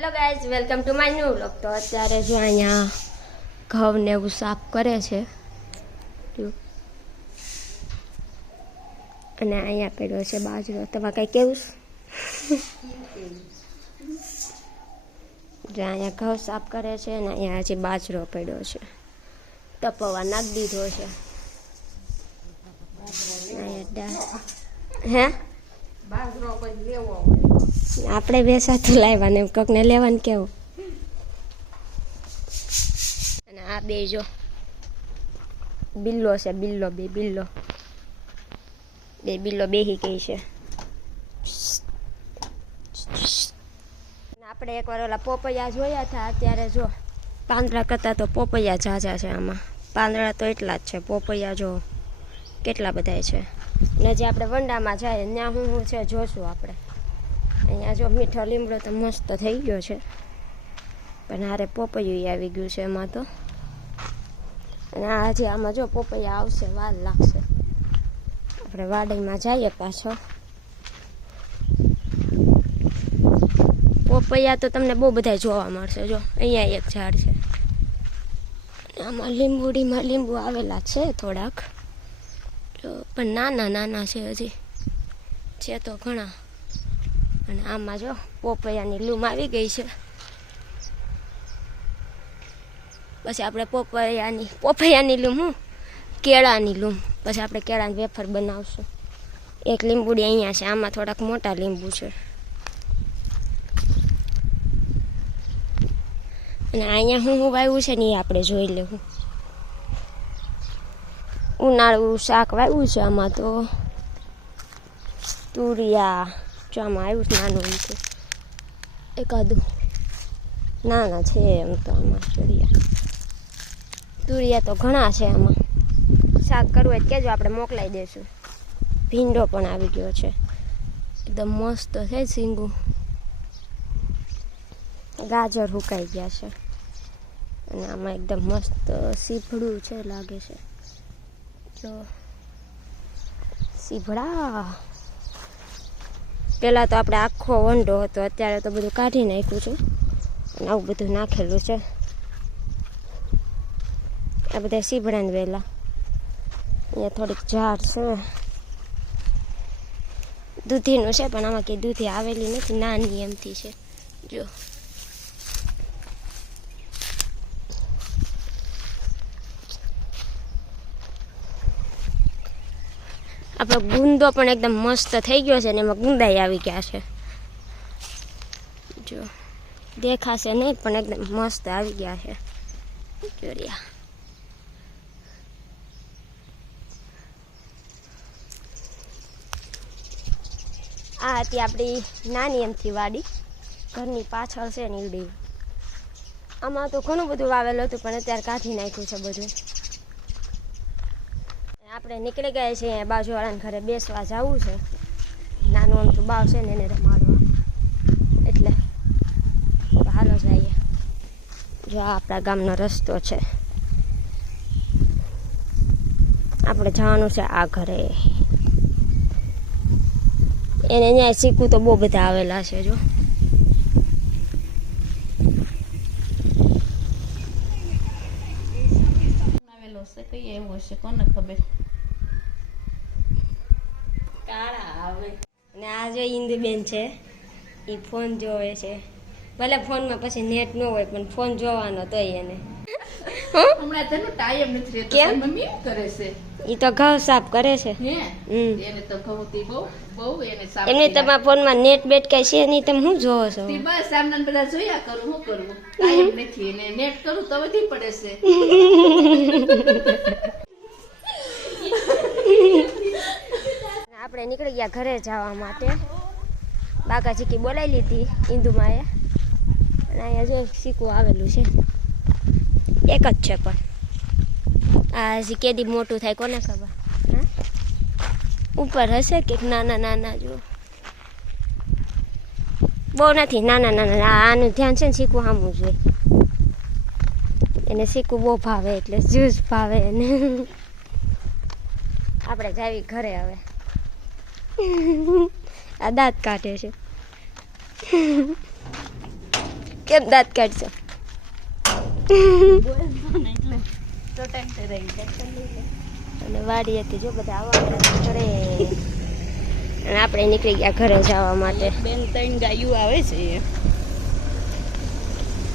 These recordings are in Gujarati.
Hello guys, welcome to my new vlog. તો અત્યારે જો અહીંયા ઘઉં ને એવું સાફ કરે છે અને અહીંયા પડ્યો છે બાજરો. તમારે કંઈ કેવું? જો અહીંયા ઘઉં સાફ કરે છે અને અહીંયા હજી બાજરો પડ્યો છે, તપવા નાખી દીધો છે. હે આપણે બે સાથે લાવ્યા ને કોકને લેવાનું કેવું. અને આ બે જો બિલ્લો છે, બે બિલ્લો બેહી ગઈ છે. આપણે એકવાર ઓલા પોપૈયા જોયા હતા, અત્યારે જો પાંદડા કરતાં તો પોપૈયા ઝાઝા છે. આમાં પાંદડા તો એટલા જ છે, પોપૈયા જો કેટલા બધા છે. ને જે આપણે વંડામાં જાય ત્યાં શું છે જોશું આપણે. અહીંયા જો મીઠો લીમડો તો મસ્ત થઈ ગયો છે, પણ હારે પોપૈયું આવી ગયું છે એમાં તો. અને આ હજી આમાં જો પોપૈયા આવશે, વાર લાગશે. આપણે વાડીમાં જઈએ પાછો. પોપૈયા તો તમને બહુ બધા જોવા મળશે. જો અહીંયા એક ઝાડ છે, આમાં લીંબુડીમાં લીંબુ આવેલા છે થોડાક, પણ નાના છે હજી, છે તો ઘણા. અને આમાં જો પોપૈયાની લૂમ આવી ગઈ છે. પછી આપણે પોપૈયાની લૂમ કેળાની લૂમ, પછી આપણે કેળાની વેફર બનાવશું. એક લીંબુડી અહીંયા છે, આમાં થોડાક મોટા લીંબુ છે. અને અહીંયા હું વાવ્યું છે ને એ આપણે જોઈ લેવું. ઉનાળું શાક વાવ્યું છે આમાં તો તુરિયા. જો આમાં આવ્યું છે નાનું છે, એકાદું નાના છે એમ તો. આમાં તુરિયા તો ઘણા છે. આમાં શાક કરવું હોય કહેજો, આપણે મોકલાવી દઈશું. ભીંડો પણ આવી ગયો છે, એકદમ મસ્ત છે સીંગું. ગાજર સુકાઈ ગયા છે અને આમાં એકદમ મસ્ત સીભડું છે લાગે છે. જો સીભડા. પહેલાં તો આપણે આખો વંડો હતો, અત્યારે તો બધું કાઢી નાખ્યું છે અને આવું બધું નાખેલું છે. આ બધા સીભડાને વેલા. અહીંયા થોડીક ઝાડ છે, દૂધીનું છે, પણ આમાં કંઈ દૂધી આવેલી નથી, નાની એમથી છે. જો આપણો ગુંદો પણ એકદમ મસ્ત થઈ ગયો છે ને એમાં ગુંદાઈ આવી ગયા છે. જો દેખાશે નહીં પણ એકદમ મસ્ત આવી ગયા છે. જોરિયા આ હતી આપણી નાની એમથી વાડી, ઘરની પાછળ છે ને ઈડી. આમાં તો ઘણું બધું વાવેલું હતું પણ અત્યારે કાઢી નાખ્યું છે બધું. આપણે નીકળી ગયા છીએ બાજુવાળાના ઘરે બેસવા જવું છે. નાનું અમથું બાવ છે ને એને રમાડવા, એટલે હાલો જઈએ. જો આપણા ગામનો રસ્તો છે, આપણે જવાનું છે આ ઘરે. એને અહીંયા શીખવું તો બહુ બધા આવેલા છે. જો આવેલો છે, કઈ એવો છે કોને ખબર. અને આ જો ઇન્દુબેન છે, એ ફોન જોવે છે. ભલે ફોનમાં પછી નેટ ન હોય પણ ફોન જોવાનો તોય એને. હમણાં તેનો ટાઈમ નથી રહેતો. કેમ? મમ્મી શું કરે છે? એ તો ઘઉં સાફ કરે છે. એને તો ઘઉંથી બહુ એને સાફ. એમને તમારા ફોનમાં નેટ બેટ કઈ છે નહીં, તમે શું જોવો છો? તી બસ સામના બધા જોયા કરું, શું કરવું, ટાઈમ નથી. એને નેટ કરું તો વધી પડે છે. આપણે નીકળી ગયા ઘરે જવા માટે. બાકાચીકી બોલાવી લીધી ઇન્દુમાએ. અને અહીંયા જો શીકું આવેલું છે, એક જ છે પણ આ હજી કેદી મોટું થાય કોને ખબર. હા, ઉપર હશે કે નાના જો બહુ નથી, નાના. આનું ધ્યાન છે ને શીકું સામું જોઈએ. એને શીકું બહુ ભાવે એટલે જ્યુસ ભાવે એને. આપણે જાવી ઘરે હવે. આ દાંત કાઢે છે. કેમ દાંત કાઢશો? અને વાડીએથી જો બધા આવવા કરે અને આપણે નીકળી ગયા ઘરે જવા માટે. બેન 3 ગાયું આવે છે.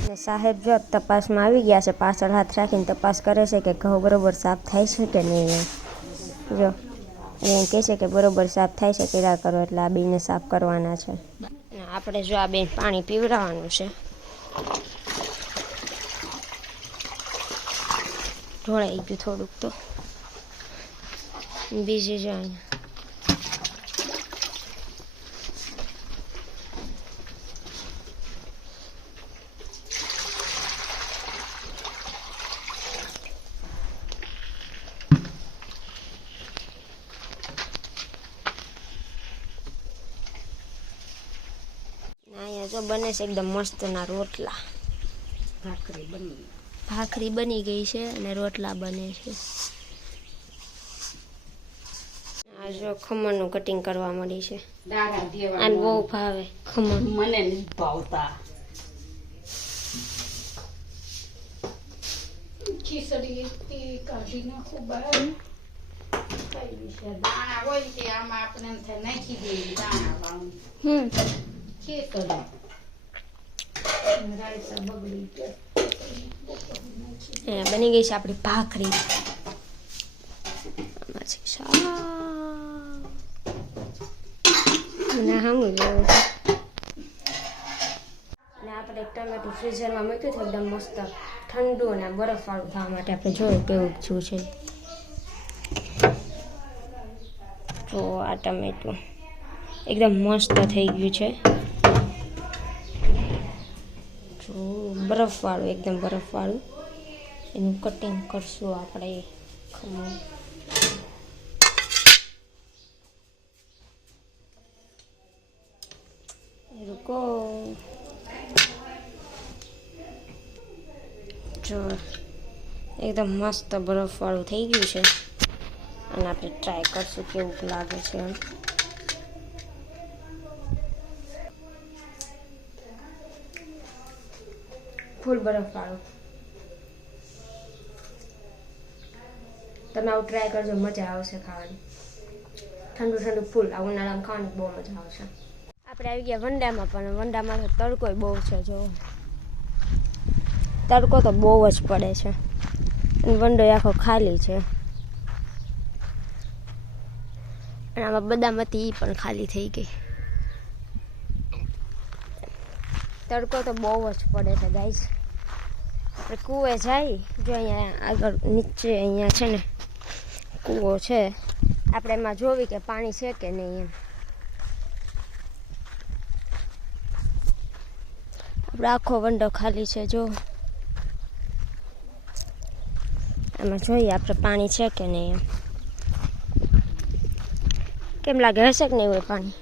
અને સાહેબ જો તપાસમાં આવી ગયા છે, પાછળ હાથ રાખીને તપાસ કરે છે કે ઘઉં બરોબર સાફ થાય છે કે નહીં. જો અને એમ કહે છે કે બરોબર સાફ થાય છે, કર્યા કરો. એટલે આ બેને સાફ કરવાના છે. આપણે જો આ બેન પાણી પીવડાવવાનું છે. ઢોળાઈ ગયું થોડુંક તો બીજી જો અહીંયા જો બને છે એકદમ મસ્તના રોટલા. ભાખરી બની ગઈ છે અને રોટલા બને છે. આ જો ખમણનું કટિંગ કરવા મળી છે. આને બહુ ભાવે ખમણ. મને નથી ભાવતા. ખીચડી કાઢી નાખું બહાર. દાણા હોય તે આમાં આપણે નાખી દઈએ દાણા વાળું. ખીચડી બની ગઈ છે આપણી ભાખરી. આપણે એક ટમેટું ફ્રીઝરમાં મૂક્યું હતું એકદમ મસ્ત ઠંડુ અને બરફવાળું થવા માટે. આપણે જોયું કેવું થયું છે. તો આ ટમેટું એકદમ મસ્ત થઈ ગયું છે. જો બરફવાળું એકદમ બરફવાળું એનું કટિંગ કરશું આપણે ખમણ. રૂકો જો એકદમ મસ્ત બરફવાળું થઈ ગયું છે અને આપણે ટ્રાય કરશું કેવું લાગે છે એમ. ફૂલ બરફવાળું. તમે આવું ટ્રાય કરજો, મજા આવશે ખાવાની. ઠંડુ ઠંડુ ફૂલ આ ઉનાળામાં ખાવાની બહુ મજા આવશે. આપણે આવી ગયા વંડામાં, પણ વંડામાં તો તડકો બહુ છે. જો તડકો તો બહુ જ પડે છે અને વંડો આખો ખાલી છે. અને આમાં બદામ હતી એ પણ ખાલી થઈ ગઈ. તડકો તો બહુ જ પડે છે ગાઈસ. આપણે કૂવે જાય, જો અહીંયા આગળ નીચે અહીંયા છે ને કૂવો છે. આપણે એમાં જોવી કે પાણી છે કે નહીં એમ. આપણે આખો વંડો ખાલી છે. જો એમાં જોઈએ આપણે પાણી છે કે નહીં એમ. કેમ લાગે, હશે કે નહીં હોય પાણી?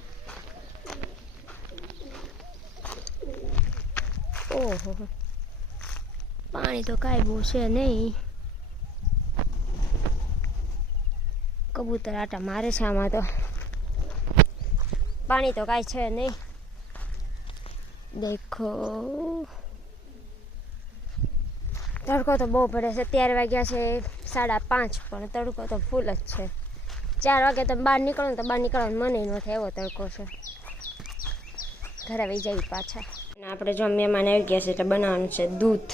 ઓહો, પાણી તો કાંઈ બહુ છે નહીં. કબૂતર આટા મારે છે આમાં તો. પાણી તો કાંઈ છે નહીં. દેખો તડકો તો બહુ પડે છે. 13 વાગ્યા છે 5:30, પણ તડકો તો ફૂલ જ છે. 4 વાગે તમે બહાર નીકળો ને તો બહાર નીકળવાનું મને ન થાય એવો તડકો છે. ઘરે આવી જાય પાછા. અને આપણે જો મહેમાન આવી ગયા છે એટલે બનાવવાનું છે દૂધ.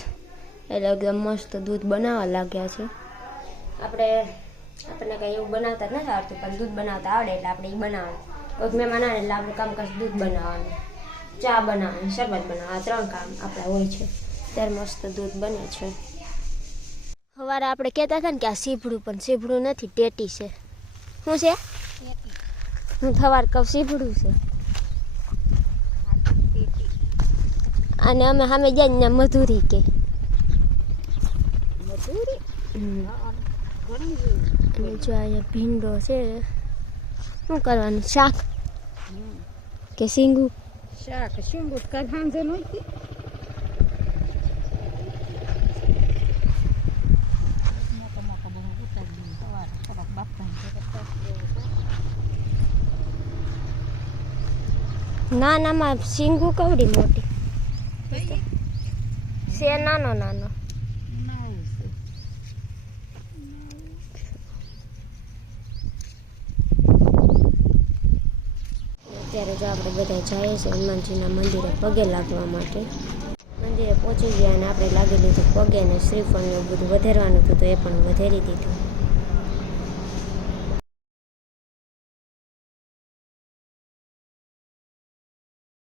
એટલે એકદમ મસ્ત દૂધ બનાવવા લાગ્યા છે. આપણને કંઈ એવું બનાવતા જ નથી આવડતું, પણ દૂધ બનાવતા આવડે એટલે આપણે એ બનાવવાનું. કોઈક મહેમાન આવે એટલે આપણે કામ કરશું દૂધ બનાવવાનું, ચા બનાવવાની, શરબત બનાવવા, 3 કામ આપણા હોય છે. ત્યારે મસ્ત દૂધ બને છે. સવારે આપણે કહેતા હતા ને કે આ સીભડું, પણ સીભડું નથી, ટેટી છે. શું છે? હું સવાર કહું સીભડું છે. અને અમે સામે જાય ને મધુરી કે મધુરી. અને જો અહીંયા ભીંડો છે. શું કરવાનું? શાક કે સીંગું? શાક સીંગું કાલ સાંજે નહોતી. ના નામાં સીંગું કવડી મોટી. છે નાનો નાનો. અત્યારે જો આપણે બધા જઈએ છીએ હનુમાનજીના મંદિરે પગે લાગવા માટે. મંદિરે પહોંચી ગયા અને આપણે લાગી લીધું પગે ને શ્રીફળ ને બધું વધારવાનું હતું તો એ પણ વધારી દીધું.